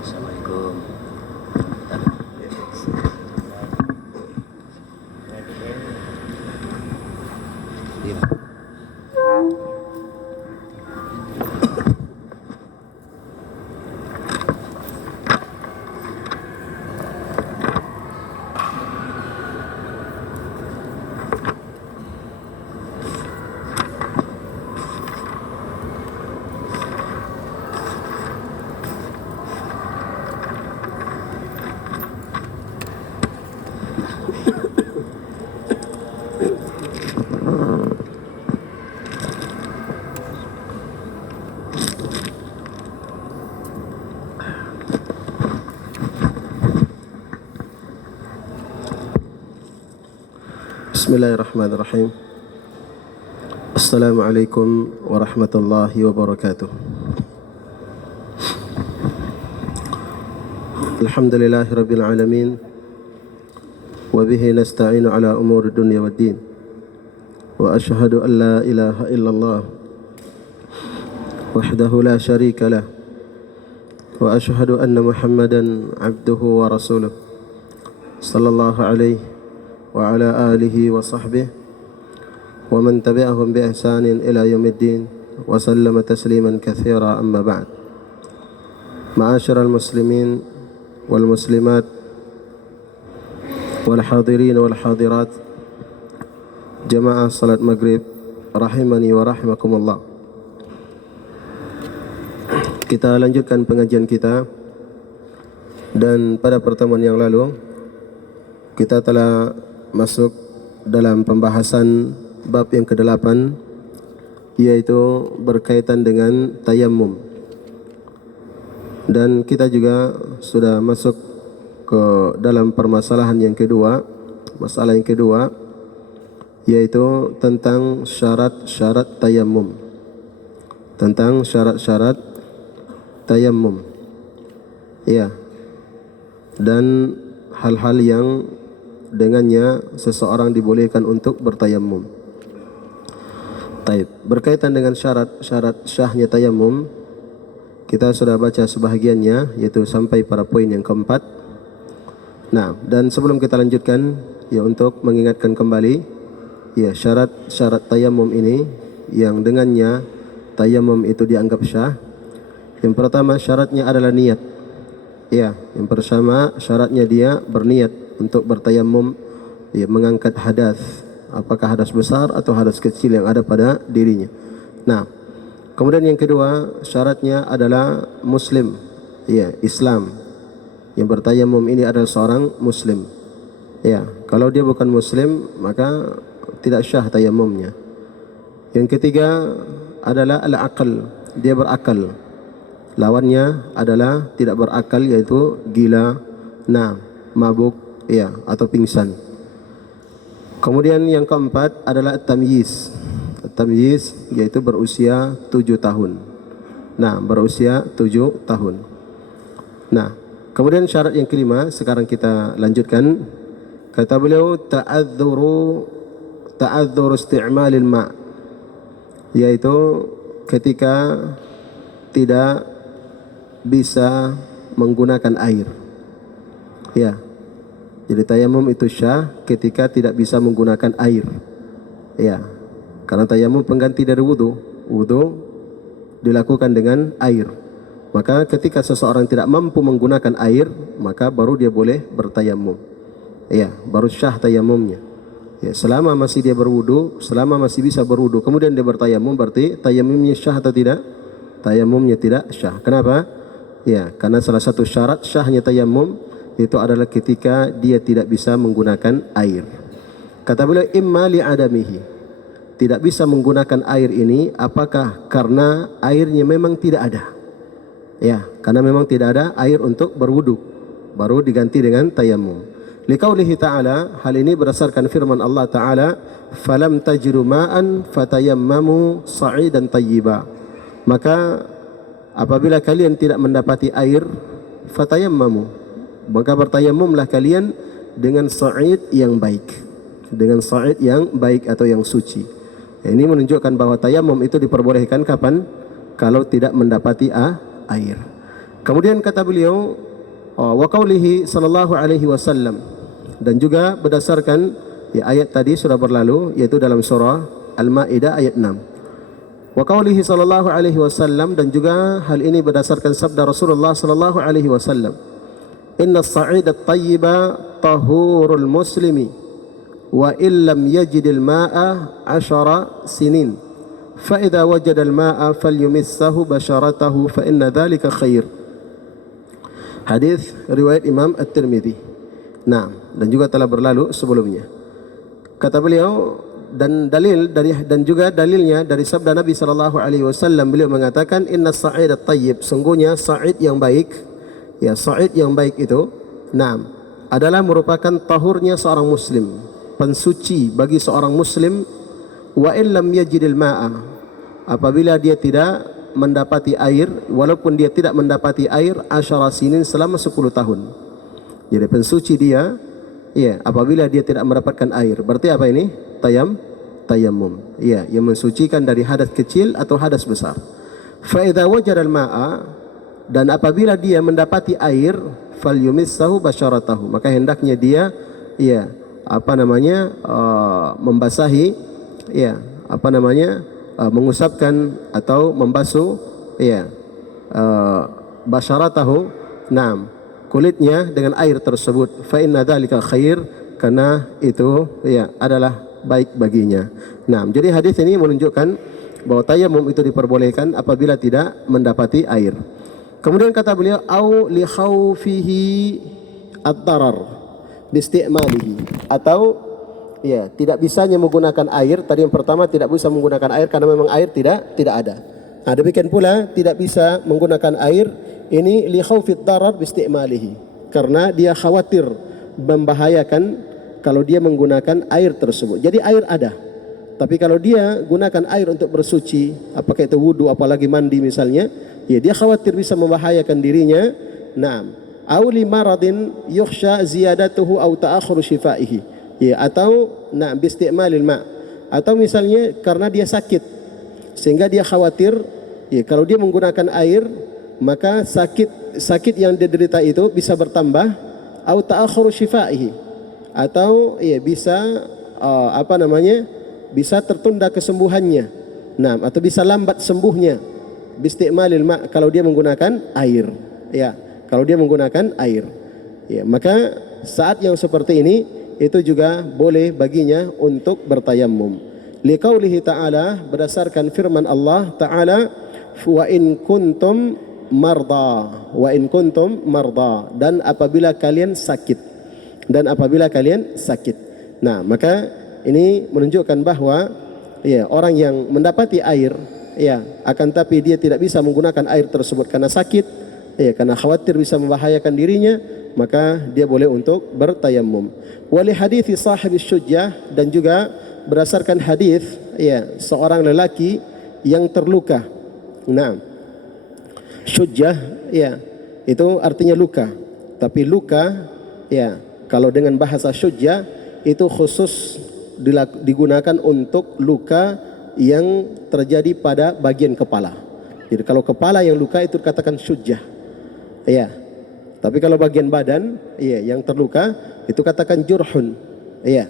Assalamualaikum. Bismillahirrahmanirrahim. Assalamualaikum warahmatullahi wabarakatuh. Alhamdulillahi rabbil alamin. Wa bihi nasta'inu ala umuri dunya waddin. Wa ashhadu an la ilaha illallah wahdahu la syarika lah. Wa ashhadu anna Muhammadan abduhu wa rasuluh. Sallallahu alaihi wa ala alihi wa sahbihi wa man tabi'ahum bi ihsanin ila yaumiddin wa sallama tasliman katsira, amma ba'd. Ma'asyiral muslimin wal muslimat wal hadirin wal hadirat, jamaah salat maghrib rahimani wa rahimakumullah. Kita lanjutkan pengajian kita, dan pada pertemuan yang lalu kita telah masuk dalam pembahasan bab yang ke-8, yaitu berkaitan dengan tayammum. Dan kita juga sudah masuk ke dalam permasalahan yang kedua, masalah yang kedua, yaitu tentang syarat-syarat tayammum. Tentang syarat-syarat tayammum. Ya. Dan hal-hal yang dengannya seseorang dibolehkan untuk bertayammum. Taib. Berkaitan dengan syarat-syarat syahnya tayammum, kita sudah baca sebahagiannya, yaitu sampai pada poin yang keempat. Nah, dan sebelum kita lanjutkan, ya, untuk mengingatkan kembali, ya, syarat-syarat tayammum ini yang dengannya tayammum itu dianggap syah. Yang pertama syaratnya adalah niat. Ya, yang pertama syaratnya dia berniat untuk bertayammum, ya, mengangkat hadas, apakah hadas besar atau hadas kecil yang ada pada dirinya. Nah, kemudian yang kedua syaratnya adalah muslim, ya, Islam. Yang bertayammum ini adalah seorang muslim. Ya, kalau dia bukan muslim maka tidak syah tayammumnya. Yang ketiga adalah al-aql, dia berakal. Lawannya adalah tidak berakal, yaitu gila, mabuk, ya, atau pingsan. Kemudian yang keempat adalah tamyiz. Tamyiz yaitu berusia 7 tahun. Nah, berusia 7 tahun. Nah, kemudian syarat yang kelima sekarang kita lanjutkan. Kata beliau ta'adzuru isti'malil ma', yaitu ketika tidak bisa menggunakan air. Ya. Jadi tayammum itu syah ketika tidak bisa menggunakan air. Ya. Karena tayammum pengganti dari wudu. Wudu dilakukan dengan air. Maka ketika seseorang tidak mampu menggunakan air, maka baru dia boleh bertayammum. Ya, baru syah tayammumnya. Ya, selama masih dia berwudu, selama masih bisa berwudu, kemudian dia bertayammum, berarti tayammumnya syah atau tidak? Tayammumnya tidak syah. Kenapa? Ya, karena salah satu syarat syahnya tayammum itu adalah ketika dia tidak bisa menggunakan air. Kata beliau imma li adamihi, tidak bisa menggunakan air ini apakah karena airnya memang tidak ada. Ya, karena memang tidak ada air untuk berwudu, baru diganti dengan tayammum. Liqaulihi ta'ala, hal ini berdasarkan firman Allah Ta'ala, falam tajidu ma'an fatayammamu sa'idan tayyiba. Maka apabila kalian tidak mendapati air, fatayammamu, maka bertayammumlah kalian dengan sa'id yang baik, dengan sa'id yang baik atau yang suci. Ini menunjukkan bahwa tayammum itu diperbolehkan kapan? Kalau tidak mendapati air. Kemudian kata beliau, wa qaulihi sallallahu alaihi wasallam, dan juga berdasarkan ayat tadi sudah berlalu, yaitu dalam surah Al-Maidah ayat 6. Wa qaulihi sallallahu alaihi wasallam, dan juga hal ini berdasarkan sabda Rasulullah sallallahu alaihi wasallam, inna as-sa'ida at-tayyiba tahurul muslimi wa illam yajidil ma'a 10 sinin fa idza wajada al-ma'a falyumissahu basharatahu fa inna dhalika khair. Hadis riwayat Imam At-Tirmidzi. Nah, dan juga telah berlalu sebelumnya. Kata beliau, dan juga dalilnya dari sabda Nabi sallallahu alaihi wasallam, beliau mengatakan inna as-sa'id at-tayyib, sungguhnya sa'id yang baik, ya sa'id yang baik itu, adalah merupakan tahurnya seorang muslim, pensuci bagi seorang muslim, wa illam yajidil ma'a, apabila dia tidak mendapati air, walaupun dia tidak mendapati air 10 sinin, selama 10 tahun. Jadi pensuci dia, ya, apabila dia tidak mendapatkan air. Berarti apa ini? Tayammum. Ya, yang mensucikan dari hadas kecil atau hadas besar. Fa idza wajada al-ma'a, dan apabila dia mendapati air, falyumissahu basharatahu, maka hendaknya dia, ya, membasahi, ya, mengusapkan atau membasuh, ya, basharatahu, kulitnya dengan air tersebut. Fa inna dzalika khair, karena itu, ya, adalah baik baginya. Jadi hadis ini menunjukkan bahwa tayammum itu diperbolehkan apabila tidak mendapati air. Kemudian kata beliau, au li khaufihi ad-darar biistimalihi, atau, ya, tidak bisanya menggunakan air. Tadi yang pertama tidak bisa menggunakan air karena memang air tidak ada. Demikian pula tidak bisa menggunakan air ini li khaufid darar biistimalihi, karena dia khawatir membahayakan kalau dia menggunakan air tersebut. Jadi air ada, tapi kalau dia gunakan air untuk bersuci, apakah itu wudu, apalagi mandi misalnya, ya, dia khawatir bisa membahayakan dirinya. Au li maradin yukhsha ziyadatuhu au ta'akhuru shifaihi, ya, atau biistimalil ma', atau misalnya karena dia sakit sehingga dia khawatir, ya, kalau dia menggunakan air maka sakit yang dia derita itu bisa bertambah, au ta'akhuru shifaihi, atau, ya, bisa bisa tertunda kesembuhannya, atau bisa lambat sembuhnya, biistimalil ma', kalau dia menggunakan air, ya, kalau dia menggunakan air, ya, maka saat yang seperti ini itu juga boleh baginya untuk bertayammum. Liqaulihi ta'ala, berdasarkan firman Allah Ta'ala, wa in kuntum marda, dan apabila kalian sakit, maka ini menunjukkan bahwa, ya, orang yang mendapati air, ya, akan tapi dia tidak bisa menggunakan air tersebut karena sakit, ya, karena khawatir bisa membahayakan dirinya, maka dia boleh untuk bertayammum. Wali hadithi sahibi syujjah, dan juga berdasarkan hadis, ya, seorang lelaki yang terluka. Syujjah, ya, itu artinya luka, tapi luka, ya, kalau dengan bahasa syujjah itu khusus digunakan untuk luka yang terjadi pada bagian kepala. Jadi kalau kepala yang luka itu dikatakan syujjah, ya. Tapi kalau bagian badan, ya, yang terluka itu katakan jurhun, ya.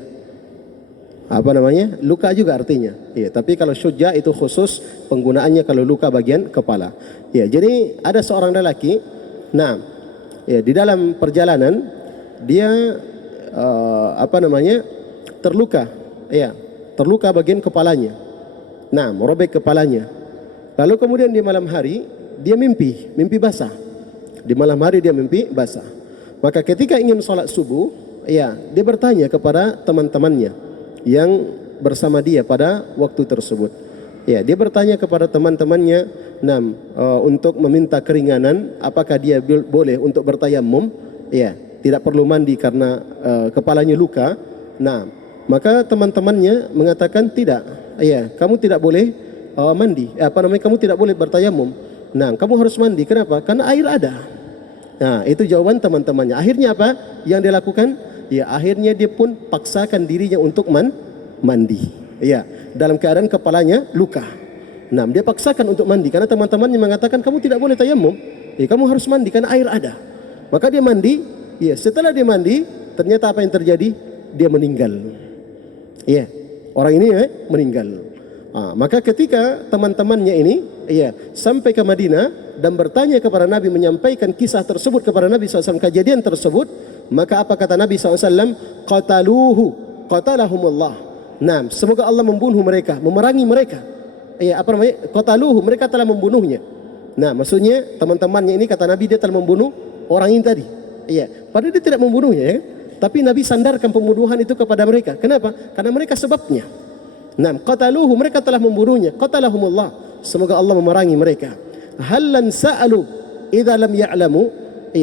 Luka juga artinya. Ya, tapi kalau syujjah itu khusus penggunaannya kalau luka bagian kepala. Ya, jadi ada seorang lelaki, ya, di dalam perjalanan dia terluka, ya, terluka bagian kepalanya, merobek kepalanya. Lalu kemudian di malam hari dia mimpi basah. Di malam hari dia mimpi basah. Maka ketika ingin sholat subuh, ya, dia bertanya kepada teman-temannya yang bersama dia pada waktu tersebut. Ya, dia bertanya kepada teman-temannya, untuk meminta keringanan, apakah dia boleh untuk bertayammum, ya, tidak perlu mandi karena kepalanya luka. Maka teman-temannya mengatakan tidak, ya, kamu tidak boleh mandi, kamu tidak boleh bertayammum. Kamu harus mandi. Kenapa? Karena air ada. Itu jawaban teman-temannya. Akhirnya apa yang dia lakukan? Ya, akhirnya dia pun paksakan dirinya untuk mandi. Ya, dalam keadaan kepalanya luka. Dia paksakan untuk mandi karena teman-temannya mengatakan kamu tidak boleh tayammum. kamu harus mandi karena air ada. Maka dia mandi. Setelah dia mandi, ternyata apa yang terjadi? Dia meninggal. Orang ini meninggal. Maka ketika teman-temannya ini sampai ke Madinah dan bertanya kepada Nabi, menyampaikan kisah tersebut kepada Nabi SAW, kejadian tersebut, maka apa kata Nabi SAW? Qatalahumullah. Nah, semoga Allah membunuh mereka, memerangi mereka. Qataluhu, mereka telah membunuhnya. Nah, maksudnya teman-temannya ini, kata Nabi, dia telah membunuh orang ini tadi. Padahal dia tidak membunuhnya, tapi Nabi sandarkan pembunuhan itu kepada mereka. Kenapa? Karena mereka sebabnya. Nah, qataluhu, mereka telah membunuhnya. Qatalahumullah, semoga Allah memerangi mereka. Hallan sa'alu idza lam ya'lamu.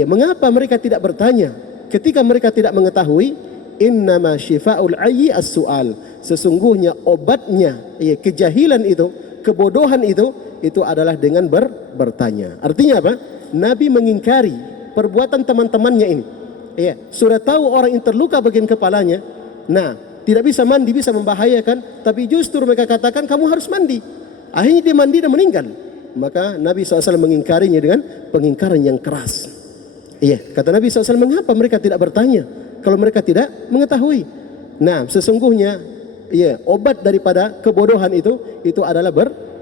Mengapa mereka tidak bertanya ketika mereka tidak mengetahui? Innama syifa'ul ayyi as-su'al. Sesungguhnya obatnya kejahilan itu, kebodohan itu adalah dengan bertanya. Artinya apa? Nabi mengingkari perbuatan teman-temannya ini. Sudah tahu orang yang terluka bagian kepalanya. Nah, tidak bisa mandi, bisa membahayakan, tapi justru mereka katakan kamu harus mandi. Akhirnya dia mandi dan meninggal. Maka Nabi SAW mengingkarinya dengan pengingkaran yang keras. Kata Nabi SAW, mengapa mereka tidak bertanya kalau mereka tidak mengetahui? Nah, sesungguhnya obat daripada kebodohan itu adalah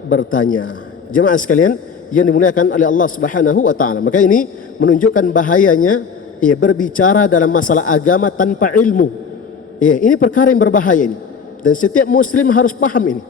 bertanya. Jemaah sekalian yang dimuliakan oleh Allah Subhanahu wa taala. Maka ini menunjukkan bahayanya berbicara dalam masalah agama tanpa ilmu. Ini perkara yang berbahaya ini. Dan setiap muslim harus paham ini.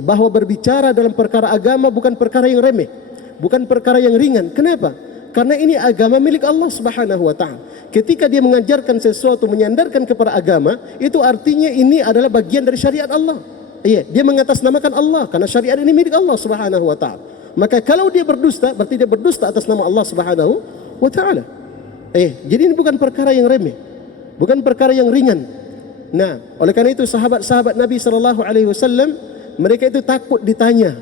Bahwa berbicara dalam perkara agama bukan perkara yang remeh, bukan perkara yang ringan. Kenapa? Karena ini agama milik Allah Subhanahu wa taala. Ketika dia mengajarkan sesuatu, menyandarkan kepada agama, itu artinya ini adalah bagian dari syariat Allah. Dia mengatasnamakan Allah karena syariat ini milik Allah Subhanahu wa taala. Maka kalau dia berdusta, berarti dia berdusta atas nama Allah Subhanahu wa taala. Jadi ini bukan perkara yang remeh, bukan perkara yang ringan. Nah, oleh karena itu sahabat-sahabat Nabi SAW, mereka itu takut ditanya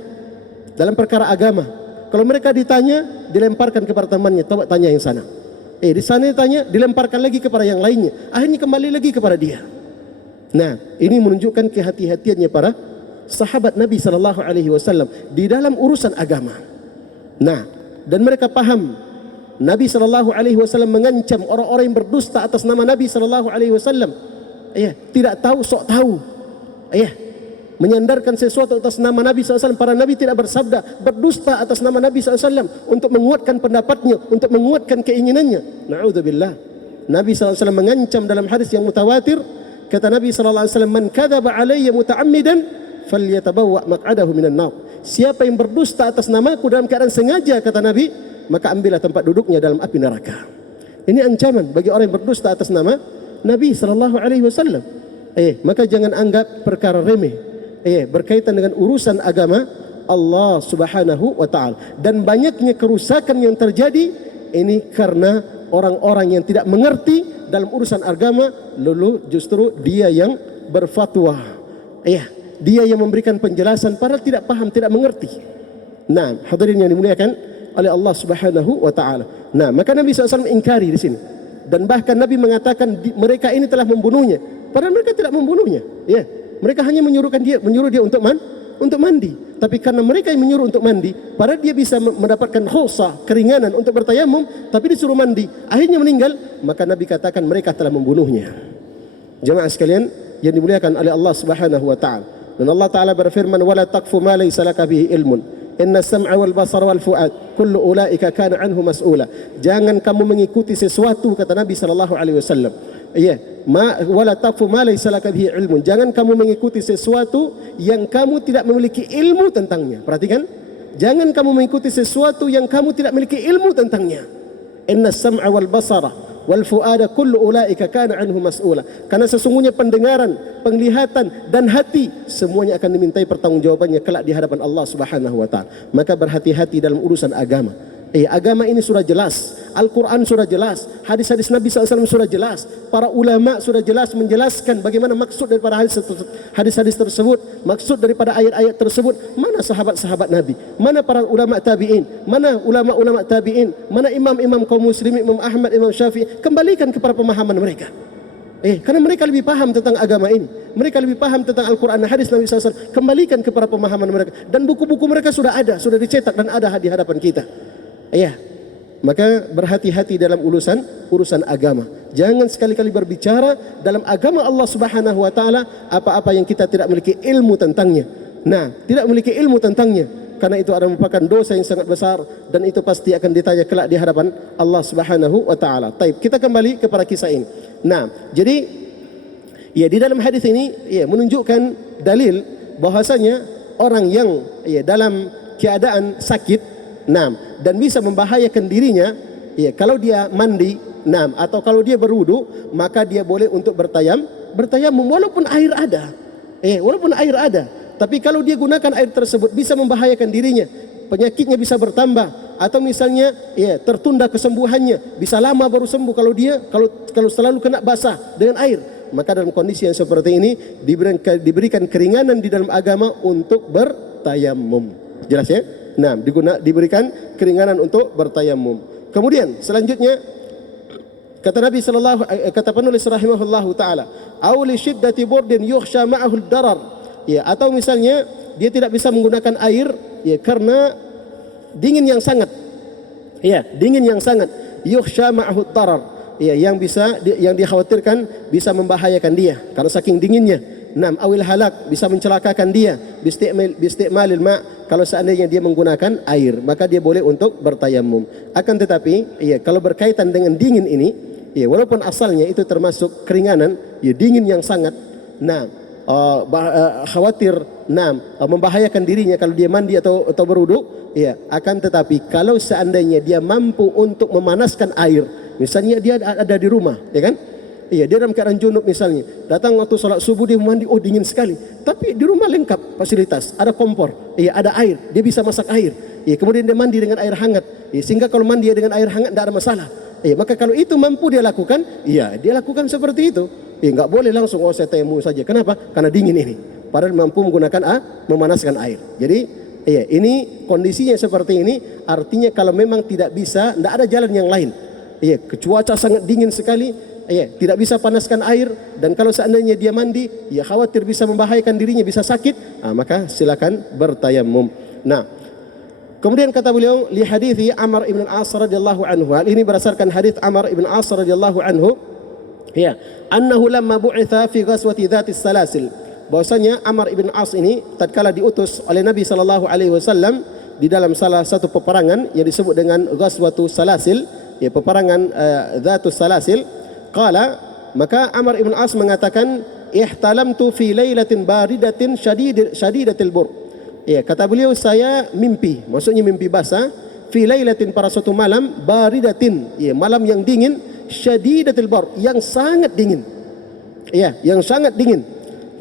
dalam perkara agama. Kalau mereka ditanya, dilemparkan kepada temannya, coba tanya yang sana. Di sana ditanya, dilemparkan lagi kepada yang lainnya. Akhirnya kembali lagi kepada dia. Nah, ini menunjukkan kehati-hatiannya para sahabat Nabi SAW di dalam urusan agama. Nah, dan mereka paham Nabi SAW mengancam orang-orang yang berdusta atas nama Nabi SAW. Tidak tahu sok tahu. Menyandarkan sesuatu atas nama Nabi SAW. Para Nabi tidak bersabda berdusta atas nama Nabi SAW untuk menguatkan pendapatnya, untuk menguatkan keinginannya. Na'udzubillah. Nabi SAW mengancam dalam hadis yang mutawatir. Kata Nabi SAW, man kadzaba alayya muta'ammidan falyatabawwa maq'adahu minan nar. Siapa yang berdusta atas namaku dalam keadaan sengaja, kata Nabi, maka ambillah tempat duduknya dalam api neraka. Ini ancaman bagi orang yang berdusta atas nama Nabi SAW. Maka jangan anggap perkara remeh. Berkaitan dengan urusan agama Allah Subhanahu wa taala. Dan banyaknya kerusakan yang terjadi ini karena orang-orang yang tidak mengerti dalam urusan agama, lalu justru dia yang berfatwa. Dia yang memberikan penjelasan padahal tidak paham, tidak mengerti. Nah, hadirin yang dimuliakan oleh Allah Subhanahu wa taala. Nah, maka Nabi SAW ingkari di sini. Dan bahkan Nabi mengatakan mereka ini telah membunuhnya. Padahal mereka tidak membunuhnya. Mereka hanya menyuruh dia untuk mandi. Tapi karena mereka yang menyuruh untuk mandi, padahal dia bisa mendapatkan khusah, keringanan untuk bertayamum, tapi disuruh mandi, akhirnya meninggal, maka Nabi katakan mereka telah membunuhnya. Jemaah sekalian yang dimuliakan oleh Allah Subhanahu wa taala. Dan Allah taala berfirman, "Wala taqfu ma laysa laka bihi ilmun. Inna sam'a wal basara wal fu'ad kullu ulaika kana anhu mas'ula." Jangan kamu mengikuti sesuatu, kata Nabi sallallahu alaihi wasallam. Wala taqfu ma laysa laka bihi ilmun. Jangan kamu mengikuti sesuatu yang kamu tidak memiliki ilmu tentangnya. Perhatikan, jangan kamu mengikuti sesuatu yang kamu tidak memiliki ilmu tentangnya. Inna sam'a wal basara wal fu'ada kullu ulaika kana anhu mas'ula. Karena sesungguhnya pendengaran, penglihatan dan hati semuanya akan dimintai pertanggungjawabannya kelak di hadapan Allah Subhanahu wa taala. Maka berhati-hati dalam urusan agama. Agama ini sudah jelas, Al-Quran sudah jelas, hadis-hadis Nabi SAW sudah jelas, para ulama sudah jelas menjelaskan bagaimana maksud daripada hadis-hadis tersebut, maksud daripada ayat-ayat tersebut. Mana sahabat-sahabat Nabi, mana para ulama tabi'in, mana ulama-ulama tabi'in, mana imam-imam kaum muslimin, Imam Ahmad, Imam Syafi'i. Kembalikan kepada pemahaman mereka. Karena mereka lebih paham tentang agama ini, mereka lebih paham tentang Al-Quran dan hadis Nabi SAW. Kembalikan kepada pemahaman mereka. Dan buku-buku mereka sudah ada, sudah dicetak dan ada di hadapan kita. Maka berhati-hati dalam urusan agama. Jangan sekali-kali berbicara dalam agama Allah Subhanahu wa taala apa-apa yang kita tidak memiliki ilmu tentangnya. Nah, tidak memiliki ilmu tentangnya, karena itu adalah merupakan dosa yang sangat besar dan itu pasti akan ditanya kelak di hadapan Allah Subhanahu wa taala. Baik, kita kembali kepada kisah ini. Nah, jadi ya di dalam hadis ini ya menunjukkan dalil bahwasanya orang yang ya dalam keadaan sakit, nah, dan bisa membahayakan dirinya, ya kalau dia mandi, nah, atau kalau dia berwudu, maka dia boleh untuk bertayamum walaupun air ada. Walaupun air ada, tapi kalau dia gunakan air tersebut bisa membahayakan dirinya, penyakitnya bisa bertambah, atau misalnya ya tertunda kesembuhannya, bisa lama baru sembuh kalau selalu kena basah dengan air. Maka dalam kondisi yang seperti ini diberikan keringanan di dalam agama untuk bertayamum. Jelas ya? Nah, diberikan keringanan untuk bertayamum. Kemudian selanjutnya kata Nabi kata penulis rahimahullahu taala, "Aw li shiddati burdin yukhsha ma'ahu ad-darar." Ya, atau misalnya dia tidak bisa menggunakan air ya karena dingin yang sangat. Ya, dingin yang sangat. Yukhsha ma'ahu ad-darar. Ya, yang dikhawatirkan bisa membahayakan dia karena saking dinginnya. Nam awil halak, bisa mencelakakan dia biisti'malil ma', kalau seandainya dia menggunakan air, maka dia boleh untuk bertayamum. Akan tetapi ya kalau berkaitan dengan dingin ini, ya walaupun asalnya itu termasuk keringanan, ya dingin yang sangat, nah khawatir membahayakan dirinya kalau dia mandi atau berwudu, ya akan tetapi kalau seandainya dia mampu untuk memanaskan air, misalnya dia ada di rumah, ya kan? Iya, dia dalam keadaan junub misalnya, datang waktu sholat subuh dia mandi, oh dingin sekali, tapi di rumah lengkap fasilitas, ada kompor, iya ada air, dia bisa masak air, iya kemudian dia mandi dengan air hangat, iya, sehingga kalau mandi dengan air hangat tidak ada masalah, iya maka kalau itu mampu dia lakukan, iya dia lakukan seperti itu, iya nggak boleh langsung saya tayamum saja, kenapa? Karena dingin ini, padahal mampu menggunakan memanaskan air. Jadi iya ini kondisinya seperti ini, artinya kalau memang tidak bisa, tidak ada jalan yang lain, iya cuaca sangat dingin sekali. Ya, tidak bisa panaskan air, dan kalau seandainya dia mandi, ya khawatir bisa membahayakan dirinya, bisa sakit, maka silakan bertayamum. Nah, kemudian kata beliau, li hadithi Amr ibn As radhiyallahu anhu. Hal ini berdasarkan hadis Amr ibn As radhiyallahu anhu. Ya, annahu lamma bu'itha fi ghazwati dzatis salasil. Bahwasanya Amr ibn As ini tatkala diutus oleh Nabi sallallahu alaihi wasallam di dalam salah satu peperangan yang disebut dengan ghazwatu salasil, ya peperangan dzatus salasil. Qala, maka Amr ibn As mengatakan, ihtalamtu fi lailatin baridatin shadidatil bur. Ya, kata beliau saya mimpi, maksudnya mimpi basah, fi lailatin pada suatu malam, baridatin, ya malam yang dingin, shadidatil bur, yang sangat dingin. Ya, yang sangat dingin.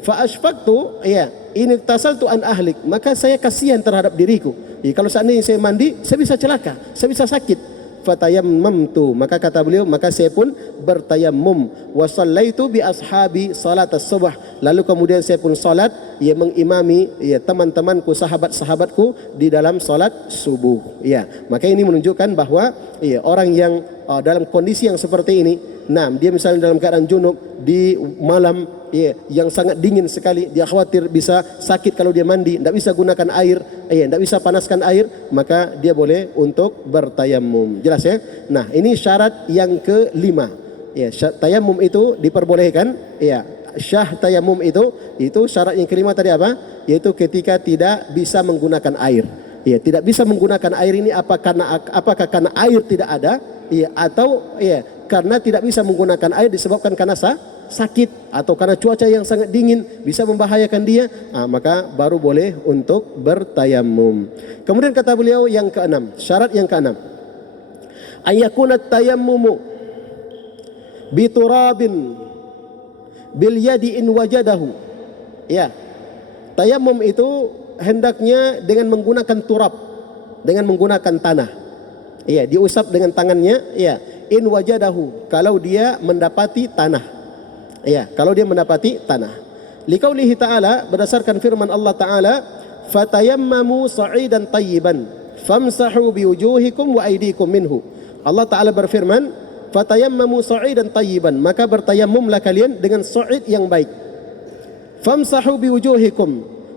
Fa ashfaqtu, ya, in iktasaltu an ahlik, maka saya kasihan terhadap diriku. Ya, kalau seandainya saya mandi, saya bisa celaka, saya bisa sakit. Fatayammamtu, maka kata beliau, maka saya pun bertayamum, wa sallaitu bi ashabi salat as-subh, lalu kemudian saya pun salat, ya mengimami ya teman-temanku, sahabat-sahabatku di dalam salat subuh. Ya, maka ini menunjukkan bahwa ya orang yang dalam kondisi yang seperti ini, nah dia misalnya dalam keadaan junub di malam ya yang sangat dingin sekali, dia khawatir bisa sakit kalau dia mandi, tidak bisa gunakan air, tidak bisa panaskan air, maka dia boleh untuk bertayamum. Jelas ya? Nah, ini syarat yang kelima. Ya, tayamum itu diperbolehkan. Ya, syah tayamum itu syarat yang kelima tadi apa? Yaitu ketika tidak bisa menggunakan air. Ya, tidak bisa menggunakan air ini apakah karena air tidak ada, ya, atau ya karena tidak bisa menggunakan air disebabkan karena sakit atau karena cuaca yang sangat dingin bisa membahayakan dia, maka baru boleh untuk bertayamum. Kemudian kata beliau yang keenam, syarat yang keenam, ayakunat tayammumu biturabin bil yadi in wajadahu. Ya, tayamum itu hendaknya dengan menggunakan turab, dengan menggunakan tanah. Ya, diusap dengan tangannya, ya, in wajadahu, kalau dia mendapati tanah. Ya, kalau dia mendapati tanah. Liqaulihi ta'ala, berdasarkan firman Allah Ta'ala, fatayammamu sa'idan tayyiban famsahu biwujuhikum wa aydikum minhu. Allah Ta'ala berfirman, fatayammamu sa'idan tayyiban, maka bertayamumlah kalian dengan sa'id yang baik. Famsahu biwujuhikum,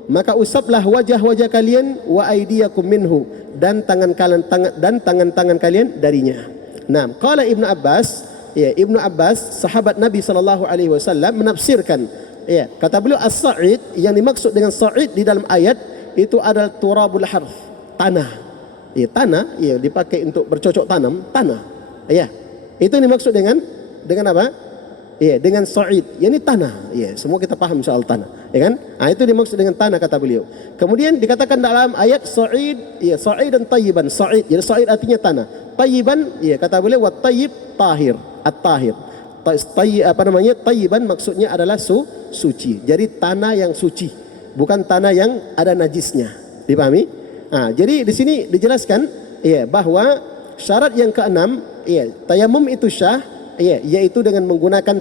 maka usaplah wajah-wajah kalian wa aydiyakum minhu, dan tangan-tangan kalian darinya. Nah, qala Ibnu Abbas, ya, Ibnu Abbas sahabat Nabi sallallahu alaihi wasallam menafsirkan, ya, kata beliau as-sa'id, yang dimaksud dengan sa'id di dalam ayat itu adalah turabul harf, tanah. Ya, tanah, ya, dipakai untuk bercocok tanam, tanah. Ya, itu dimaksud dengan apa? Ya, dengan sa'id, yakni tanah. Ya, semua kita paham soal tanah, ya kan? Nah, itu dimaksud dengan tanah kata beliau. Kemudian dikatakan dalam ayat sa'id, ya, sa'id dan tayyiban. Sa'id, jadi sa'id artinya tanah. Tayyiban, ya, kata beliau wat tayyib tahir, at-tahir. Tayyiban maksudnya adalah suci. Jadi tanah yang suci, bukan tanah yang ada najisnya. Dipahami? Nah, jadi di sini dijelaskan, ya, bahwa syarat yang keenam, ya, tayamum itu syah, ya, yaitu dengan menggunakan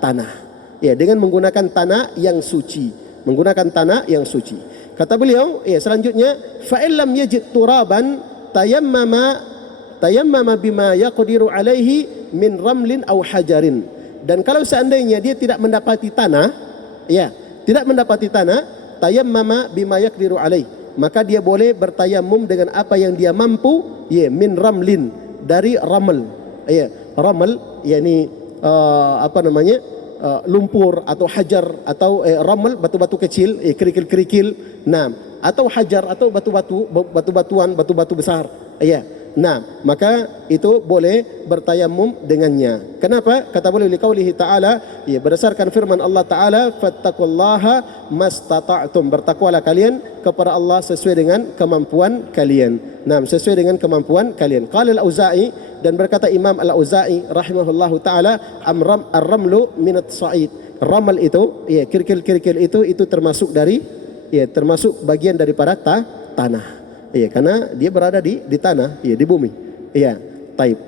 tanah. Ya, dengan menggunakan tanah yang suci, menggunakan tanah yang suci. Kata beliau, ya, selanjutnya, fa illam yajid turaban tayammama bima yaqdiru alaihi min ramlin aw hajarin. Dan kalau seandainya dia tidak mendapati tanah, ya, tidak mendapati tanah, tayammama bima yaqdiru alaihi, maka dia boleh bertayamum dengan apa yang dia mampu, ya, min ramlin, dari ramal. Ya, ramal, yakni lumpur atau hajar atau ramal, batu-batu kecil, kerikil-kerikil. Nah, atau hajar atau batu-batu besar. Ya. Nah, maka itu boleh bertayamum dengannya. Kenapa? Kata beliau liqaulihi ta'ala, ya, berdasarkan firman Allah Ta'ala, fattaqullaha mastata'tum, bertakwalah kalian kepada Allah sesuai dengan kemampuan kalian. Nah, sesuai dengan kemampuan kalian. Qala al-Auza'i, dan berkata Imam al-Auza'i rahimahullahu ta'ala, ar-ramlu minat sa'id. Ramal itu, ya, kerikil-kerikil itu termasuk dari, ya, termasuk bagian daripada tanah. Ya, karena dia berada di tanah, ya, di bumi. Ya, taib.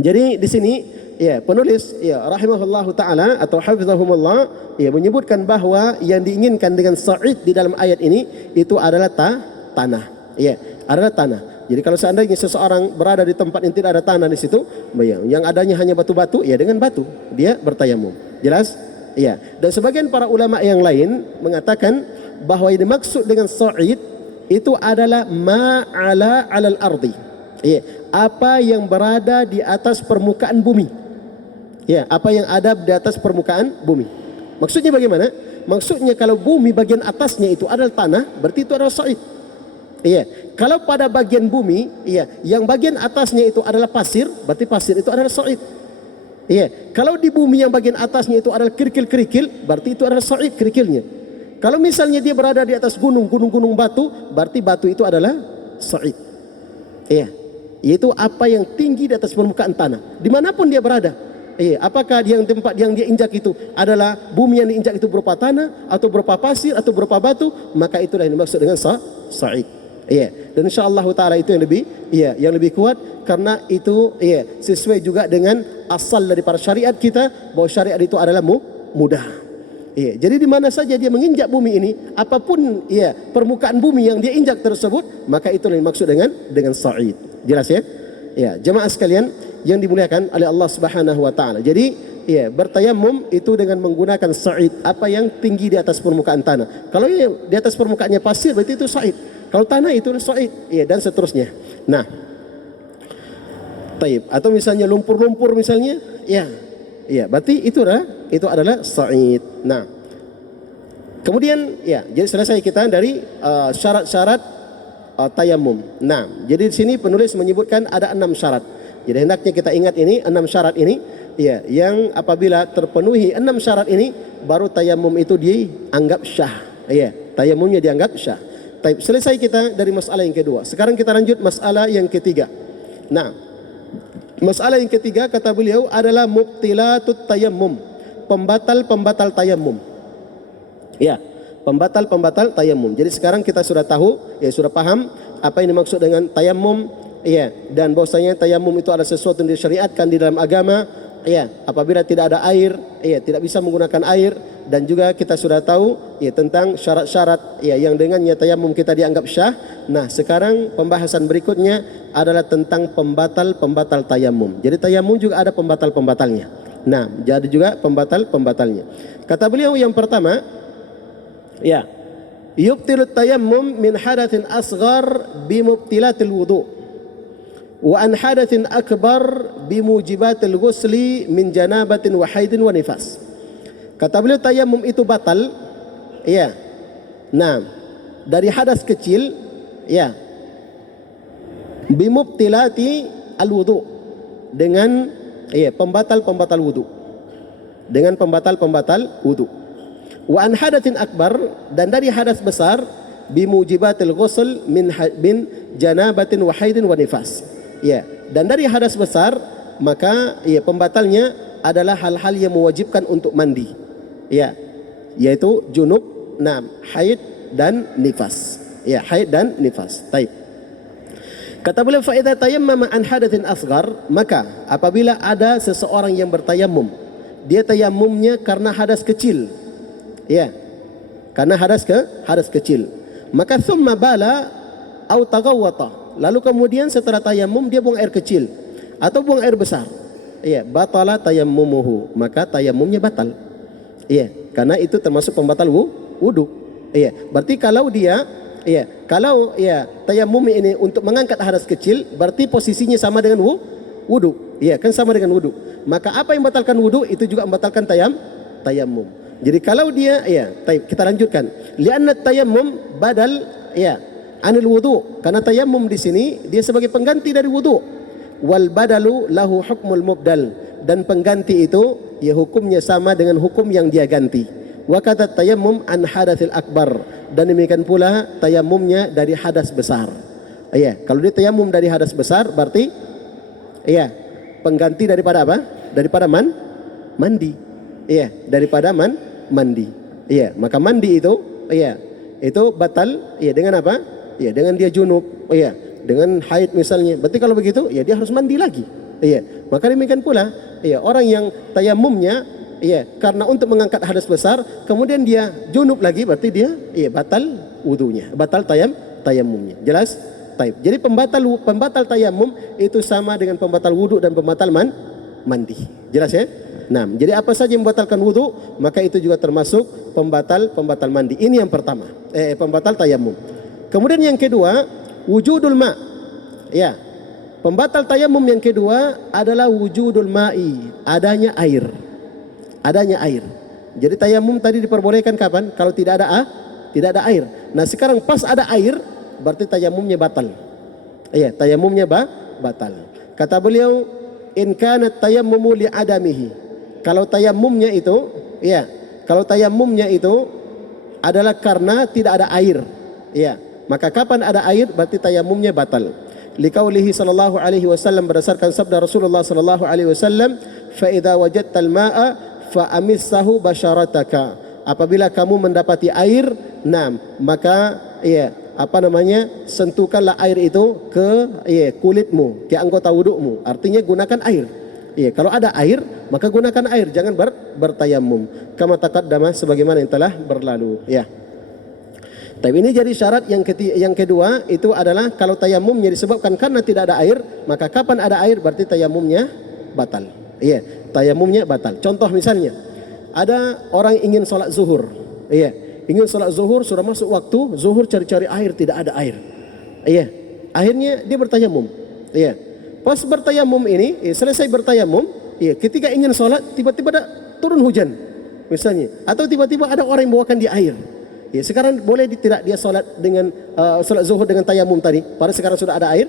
Jadi di sini, ya, penulis, ya, rahimahullahu taala atau hafizahumullah, ya, menyebutkan bahwa yang diinginkan dengan sa'id di dalam ayat ini itu adalah tanah. Ya, adalah tanah. Jadi kalau seandainya seseorang berada di tempat yang tidak ada tanah di situ, yang adanya hanya batu-batu, ya, dengan batu dia bertayamum. Jelas? Ya. Dan sebagian para ulama yang lain mengatakan bahwa yang dimaksud dengan sa'id itu adalah ma'ala 'alal ardi. Ya, apa yang berada di atas permukaan bumi. Ya, apa yang ada di atas permukaan bumi. Maksudnya bagaimana? Maksudnya kalau bumi bagian atasnya itu adalah tanah, berarti itu adalah sa'id. Iya. Kalau pada bagian bumi, iya, yang bagian atasnya itu adalah pasir, berarti pasir itu adalah sa'id. Iya. Kalau di bumi yang bagian atasnya itu adalah kerikil-kerikil, berarti itu adalah sa'id, kerikilnya. Kalau misalnya dia berada di atas gunung batu, berarti batu itu adalah sa'id. Iya. Yaitu apa yang tinggi di atas permukaan tanah, dimanapun dia berada. Iya. Apakah yang tempat yang dia injak itu adalah bumi yang diinjak itu berupa tanah atau berupa pasir atau berupa batu, maka itulah yang dimaksud dengan sa'id. Iya. Dan insyaallah taala itu yang lebih, iya, yang lebih kuat, karena itu, iya, sesuai juga dengan asal daripada syariat kita, bahwa syariat itu adalah mudah. Iya, jadi di mana saja dia menginjak bumi ini, apapun, ya, permukaan bumi yang dia injak tersebut, maka itu yang dimaksud dengan sa'id. Jelas, ya? Ya, jemaah sekalian yang dimuliakan oleh Allah Subhanahu wa taala. Jadi, ya, bertayamum itu dengan menggunakan sa'id, apa yang tinggi di atas permukaan tanah. Kalau di atas permukaannya pasir, berarti itu sa'id. Kalau tanah itu sa'id, ya, dan seterusnya. Nah, taib, atau misalnya lumpur-lumpur misalnya, ya. Ya, berarti itu adalah sa'id. Nah, kemudian, ya, jadi selesai kita dari syarat-syarat tayamum. Nah, jadi di sini penulis menyebutkan ada 6 syarat. Jadi hendaknya kita ingat ini 6 syarat ini, ya, yang apabila terpenuhi 6 syarat ini, baru tayamum itu dianggap syah. Ya, tayamumnya dianggap syah. Baik, selesai kita dari masalah yang kedua. Sekarang kita lanjut masalah yang ketiga. Nah, masalah yang ketiga kata beliau adalah mubtilatut tayammum, pembatal-pembatal tayammum. Ya, pembatal-pembatal tayammum. Jadi sekarang kita sudah tahu, ya, sudah paham apa yang dimaksud dengan tayammum, ya, dan bahwasanya tayammum itu adalah sesuatu yang disyariatkan di dalam agama, ya, apabila tidak ada air, ya, tidak bisa menggunakan air. Dan juga kita sudah tahu, ya, tentang syarat-syarat, ya, yang dengannya tayammum kita dianggap syah. Nah, sekarang pembahasan berikutnya adalah tentang pembatal-pembatal tayammum. Jadi tayammum juga ada pembatal-pembatalnya. Nah, jadi juga pembatal-pembatalnya. Kata beliau yang pertama, ya, yubtilu tayammum min hadatsin asghar bimubtilatil wudu wa an hadatsin akbar bimujibatil ghusli min janabatin wa haidin wa nifas. Kata beliau tayammum itu batal, ya. Nah, dari hadas kecil, ya. Bimubtilati al-wudu, dengan pembatal-pembatal wudu. Dengan pembatal-pembatal wudu. Wa an hadatsin akbar, dan dari hadas besar bimujibatil ghusl min janabatin wa haidin wa nifas. Ya, dan dari hadas besar maka pembatalnya adalah hal-hal yang mewajibkan untuk mandi. Ya, yaitu junub, haid dan nifas. Ya, haid dan nifas. Baik. Kata beliau fa idza tayammama an hadatsin asghar, maka apabila ada seseorang yang bertayammum, dia tayammumnya karena hadas kecil. Ya. Karena hadas kecil. Maka thumma bala au taghawwata. Lalu kemudian setelah tayammum dia buang air kecil atau buang air besar. Ya, batala tayammumuhu, maka tayammumnya batal. Ya, karena itu termasuk pembatal wudu. Ya, berarti kalau dia tayammum ini untuk mengangkat hadas kecil, berarti posisinya sama dengan wudu. Ya, kan sama dengan wudu. Maka apa yang membatalkan wudu itu juga membatalkan tayammum. Jadi kalau dia kita lanjutkan. Lianna tayammum badal anil wudu. Karena tayammum di sini dia sebagai pengganti dari wudu. Wal badalu lahu hukmul mubdal, dan pengganti itu hukumnya sama dengan hukum yang dia ganti. Wa kata tayammum an hadatsil akbar, dan demikian pula tayammumnya dari hadas besar. Kalau dia tayammum dari hadas besar berarti pengganti daripada apa? Daripada mandi. Daripada mandi. Maka mandi itu itu batal dengan apa? Dengan dia junub, dengan haid misalnya. Berarti kalau begitu dia harus mandi lagi. Maka demikian pula orang yang tayammumnya karena untuk mengangkat hadas besar, kemudian dia junub lagi, berarti dia batal wudunya, batal tayammumnya. Jelas? Taib. Jadi pembatal tayammum itu sama dengan pembatal wudu dan pembatal mandi. Jelas ya? Nah, jadi apa saja yang membatalkan wudu, maka itu juga termasuk pembatal mandi. Ini yang pertama, pembatal tayammum. Kemudian yang kedua, wujudul ma. Ya. Pembatal tayammum yang kedua adalah wujudul ma'i, adanya air. Adanya air. Jadi tayammum tadi diperbolehkan kapan? Kalau tidak ada air. Nah, sekarang pas ada air, berarti tayammumnya batal. Tayammumnya batal. Kata beliau, in kana tayammumu li adamihi. Kalau tayammumnya itu adalah karena tidak ada air. Maka kapan ada air berarti tayammumnya batal. Liqaulihi sallallahu alaihi wasallam, berdasarkan sabda Rasulullah sallallahu alaihi wasallam, fa idza wajadtal ma'a fa amissahu basharataka. Apabila kamu mendapati air, maka sentuhkanlah air itu ke kulitmu, ke anggota wudumu. Artinya gunakan air. Kalau ada air, maka gunakan air, jangan bertayammum. Kama taqaddama, sebagaimana yang telah berlalu. Tapi ini jadi syarat yang kedua itu adalah kalau tayammumnya disebabkan karena tidak ada air, maka kapan ada air berarti tayammumnya batal. Tayammumnya batal. Contoh misalnya, ada orang ingin sholat zuhur. Ingin sholat zuhur, sudah masuk waktu zuhur, cari-cari air, tidak ada air. Akhirnya dia bertayammum. Pas bertayammum ini, selesai bertayammum, ketika ingin sholat, tiba-tiba ada turun hujan, misalnya, atau tiba-tiba ada orang yang bawakan dia air. Sekarang boleh tidak dia sholat dengan sholat zuhur dengan tayammum tadi? Padahal sekarang sudah ada air?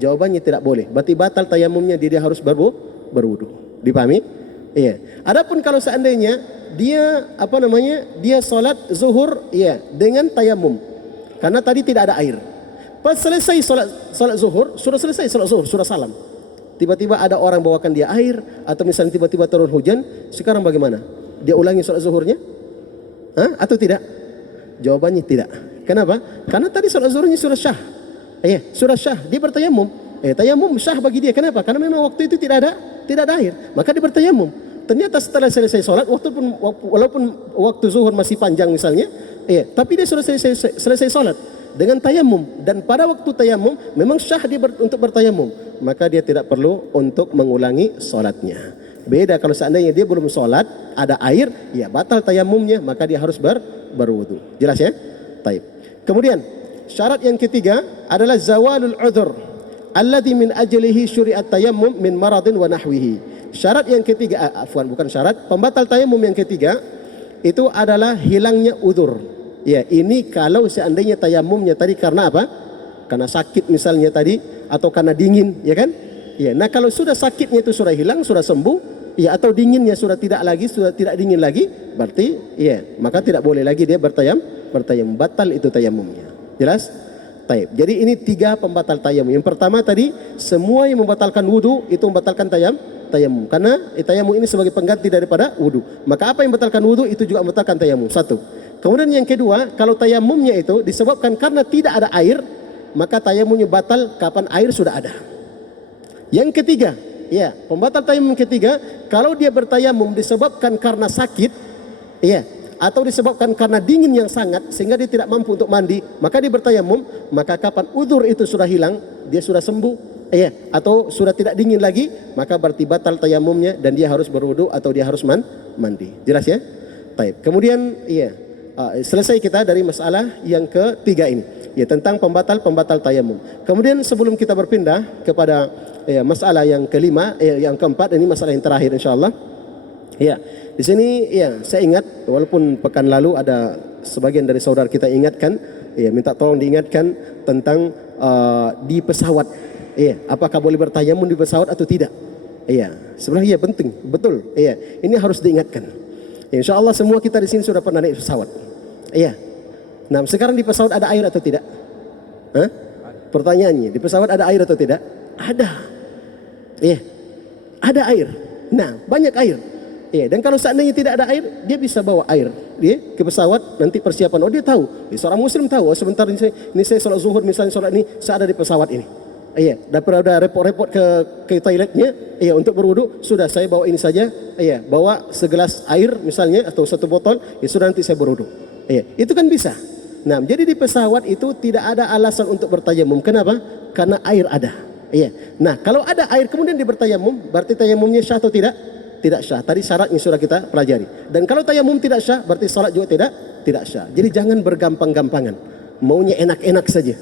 Jawabannya tidak boleh. Berarti batal tayammumnya, dia harus berwudu. Dipahami? Adapun kalau seandainya dia dia sholat zuhur dengan tayammum, karena tadi tidak ada air. Pas selesai sholat zuhur, sudah selesai sholat zuhur, sudah salam. Tiba-tiba ada orang bawakan dia air, atau misalnya tiba-tiba turun hujan, sekarang bagaimana? Dia ulangi sholat zuhurnya? Atau tidak? Jawabannya tidak. Kenapa? Karena tadi sholat zuhurnya sudah syah. Sudah syah, dia bertayammum. Tayammum syah bagi dia. Kenapa? Karena memang waktu itu tidak ada air, maka dia bertayammum. Ternyata setelah selesai sholat, walaupun waktu zuhur masih panjang misalnya, tapi dia sudah selesai sholat dengan tayammum, dan pada waktu tayammum memang syah dia untuk bertayammum, maka dia tidak perlu untuk mengulangi sholatnya. Beda kalau seandainya dia belum sholat, ada air, batal tayammumnya, maka dia harus berwudu. Jelas ya? Taib. Kemudian syarat yang ketiga adalah zawalul udhur alladhi min ajlihi syuri'at tayammum min maradin wa nahwihi. Syarat yang ketiga, bukan syarat, pembatal tayammum yang ketiga itu adalah hilangnya udzur. Ya, ini kalau seandainya tayammumnya tadi karena apa? Karena sakit misalnya tadi, atau karena dingin, ya kan? Ya, nah kalau sudah sakitnya itu sudah hilang, sudah sembuh, ya, atau dinginnya sudah tidak dingin lagi, berarti ya, maka tidak boleh lagi dia bertayamum, batal itu tayamumnya. Jelas? Taib. Jadi ini 3 pembatal tayamum. Yang pertama tadi, semua yang membatalkan wudu itu membatalkan tayamum. Karena tayamum ini sebagai pengganti daripada wudu. Maka apa yang membatalkan wudu itu juga membatalkan tayamum. 1. Kemudian yang kedua, kalau tayamumnya itu disebabkan karena tidak ada air, maka tayamumnya batal kapan air sudah ada. Yang ketiga, ya, pembatal tayamum ketiga, kalau dia bertayamum disebabkan karena sakit, ya, atau disebabkan karena dingin yang sangat sehingga dia tidak mampu untuk mandi, maka dia bertayamum, maka kapan udzur itu sudah hilang, dia sudah sembuh, ya, atau sudah tidak dingin lagi, maka berarti batal tayamumnya dan dia harus berwudu atau dia harus mandi. Jelas ya? Baik. Kemudian, ya, selesai kita dari masalah yang ketiga ini, ya, tentang pembatal tayamum. Kemudian sebelum kita berpindah kepada masalah yang kelima, yang keempat, ini masalah yang terakhir insyaallah. Ya, di sini ya saya ingat, walaupun pekan lalu ada sebagian dari saudara kita ingatkan, ya, minta tolong diingatkan tentang di pesawat, ya, apakah boleh bertayamum di pesawat atau tidak? Ya, sebenarnya ya penting, betul. Ya, ini harus diingatkan. Ya, insyaallah semua kita di sini sudah pernah naik pesawat. Ya. Nah, sekarang di pesawat ada air atau tidak? Hah? Pertanyaannya, di pesawat ada air atau tidak? Ada. Iya, ada air. Nah, banyak air. Iya, dan kalau seandainya tidak ada air, dia bisa bawa air dia ke pesawat, nanti persiapan. Oh, dia tahu. Seorang muslim tahu, oh, sebentar ini saya sholat zuhur, misalnya sholat ini, saya ada di pesawat ini. Iya, daripada repot-repot ke toiletnya, iya, untuk berwudu, sudah saya bawa ini saja. Iya, bawa segelas air misalnya atau 1 botol, ya sudah nanti saya berwudu. Iya, itu kan bisa. Nah, jadi di pesawat itu tidak ada alasan untuk bertayamum. Kenapa? Karena air ada. Iya. Nah, kalau ada air kemudian dia bertayamum, berarti tayamumnya syah atau tidak? Tidak syah. Tadi syaratnya sudah kita pelajari. Dan kalau tayamum tidak syah, berarti salat juga tidak syah. Jadi jangan bergampang-gampangan. Maunya enak-enak saja.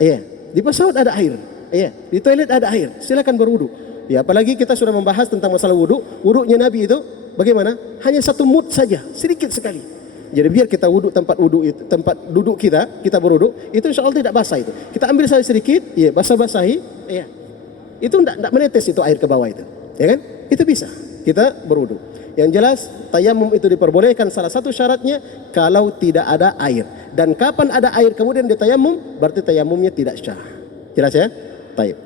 Iya. Di pesawat ada air. Iya. Di toilet ada air. Silakan berwudu. Ya, apalagi kita sudah membahas tentang masalah wudu. Wudunya Nabi itu bagaimana? Hanya 1 mud saja, sedikit sekali. Jadi biar kita wudu tempat duduk kita berwudu, itu insyaallah tidak basah itu. Kita ambil saja sedikit, ya, basah-basahi, ya. Itu enggak menetes itu air ke bawah itu. Ya kan? Itu bisa. Kita berwudu. Yang jelas tayamum itu diperbolehkan, salah satu syaratnya kalau tidak ada air. Dan kapan ada air kemudian dia tayamum, berarti tayamumnya tidak syah. Jelas ya? Baik.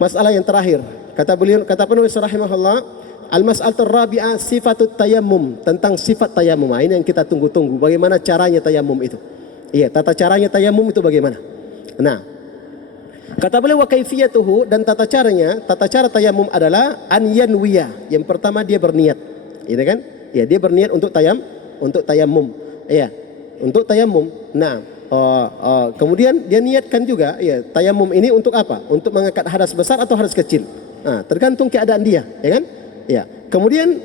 Masalah yang terakhir, kata penulis rahimahullah, al-mas'alatul rabi'ah sifatut tayammum, tentang sifat tayamum. Ini yang kita tunggu-tunggu, bagaimana caranya tayamum itu. Iya, tata caranya tayamum itu bagaimana? Nah, kata beliau wa kaifiyatuhu, dan tata cara tayamum adalah an yanwiya. Yang pertama dia berniat. Gitu kan? Ya, dia berniat untuk tayamum. Iya, untuk tayamum. Nah, kemudian dia niatkan juga, ya, tayamum ini untuk apa? Untuk mengangkat hadas besar atau hadas kecil. Nah, tergantung keadaan dia, ya kan? Ya, kemudian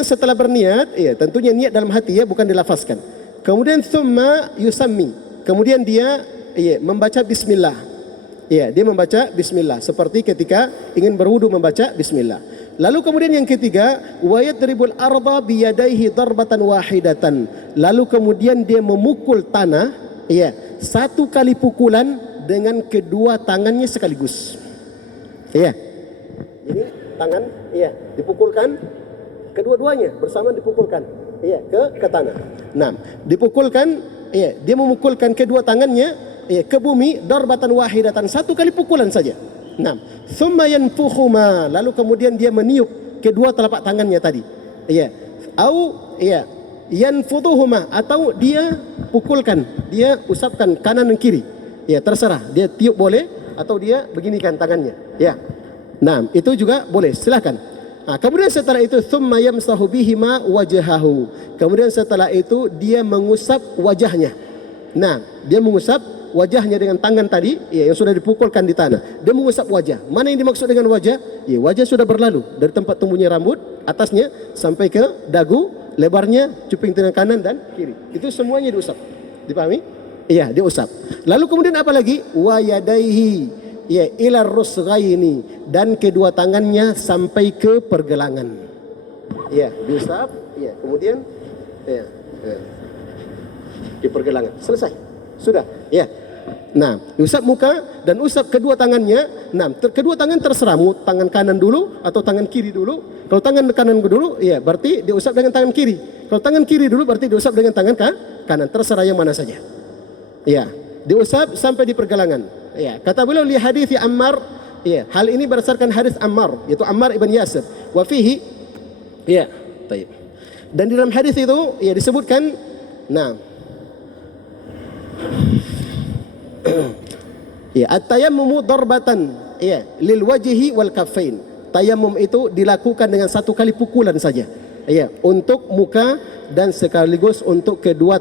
setelah berniat, ya, tentunya niat dalam hati, ya, bukan dilafazkan. Kemudian thumma yusammi, kemudian dia, ya, membaca bismillah. Ya, dia membaca bismillah seperti ketika ingin berwudu membaca bismillah. Lalu kemudian yang ketiga, wa yadribul arda biyadaihi darbatan wahidatan. Lalu kemudian dia memukul tanah, ya, 1 kali pukulan dengan kedua tangannya sekaligus. Ya. Jadi tangan, ya, dipukulkan kedua-duanya bersama dipukulkan, ya, ke tanah. Nah, dipukulkan, ya, dia memukulkan kedua tangannya, ya, ke bumi, darbatan wahidatan, 1 kali pukulan saja. Nah, thumma yanfukhuma, lalu kemudian dia meniup kedua telapak tangannya tadi. Ya. Ya, yanfuduhuma, atau dia pukulkan, dia usapkan kanan dan kiri. Ya, terserah, dia tiup boleh atau dia beginikan tangannya. Ya. Nah, itu juga boleh, silakan. Nah, kemudian setelah itu thumma yamsahu bihima wajhahu. Kemudian setelah itu dia mengusap wajahnya. Nah, dia mengusap wajahnya dengan tangan tadi, ya, yang sudah dipukulkan di tanah. Dia mengusap wajah. Mana yang dimaksud dengan wajah? Ya, wajah sudah berlalu dari tempat tumbuhnya rambut atasnya sampai ke dagu, lebarnya, cuping tangan kanan dan kiri. Itu semuanya diusap. Dipahami? Iya, diusap. Lalu kemudian apa lagi? Wa yadaihi, ya, ila rusghaini, dan kedua tangannya sampai ke pergelangan. Iya, diusap, iya, kemudian iya, iya, di pergelangan. Selesai. Sudah, ya. Nah, usap muka dan usap kedua tangannya. Nah, kedua tangan terserah, mau tangan kanan dulu atau tangan kiri dulu. Kalau tangan kanan dulu, ya berarti diusap dengan tangan kiri. Kalau tangan kiri dulu berarti diusap dengan tangan kanan. Terserah yang mana saja. Ya, diusap sampai di pergelangan. Ya, kata beliau li hadits Ammar. Ya, hal ini berdasarkan hadis Ammar, yaitu Ammar ibn Yasir. Wa fihi, ya, baik. Dan di dalam hadis itu ya disebutkan, nah, ya, at-tayammumu darbatan, ya, lil wajhi wal kaffain. Tayammum itu dilakukan dengan satu kali pukulan saja. Ya, untuk muka dan sekaligus untuk kedua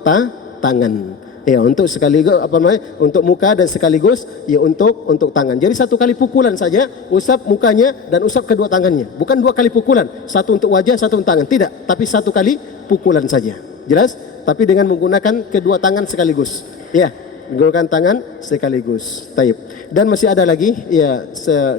tangan. Ya, untuk sekaligus apa namanya? Untuk muka dan sekaligus ya untuk tangan. Jadi satu kali pukulan saja, usap mukanya dan usap kedua tangannya. Bukan dua kali pukulan, satu untuk wajah, satu untuk tangan. Tidak, tapi satu kali pukulan saja. Jelas? Tapi dengan menggunakan kedua tangan sekaligus. Ya, menggunakan tangan sekaligus. Taib. Dan masih ada lagi, ya,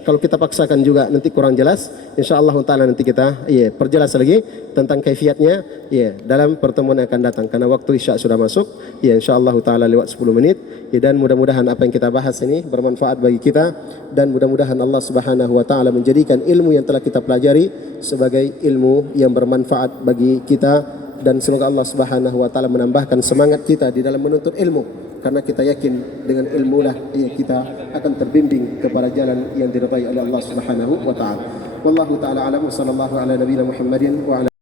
kalau kita paksakan juga nanti kurang jelas. Insyaallah taala nanti kita ya perjelas lagi tentang kaifiatnya ya dalam pertemuan yang akan datang, karena waktu Isya sudah masuk. Ya, insyaallah taala lewat 10 menit. Ya, dan mudah-mudahan apa yang kita bahas ini bermanfaat bagi kita, dan mudah-mudahan Allah Subhanahu wa taala menjadikan ilmu yang telah kita pelajari sebagai ilmu yang bermanfaat bagi kita, dan semoga Allah Subhanahu wa taala menambahkan semangat kita di dalam menuntut ilmu, karena kita yakin dengan ilmu lah ya kita akan terbimbing kepada jalan yang diridai oleh Allah Subhanahu wa taala. Wallahu taala alam, sallallahu ala nabiyina Muhammadin wa ala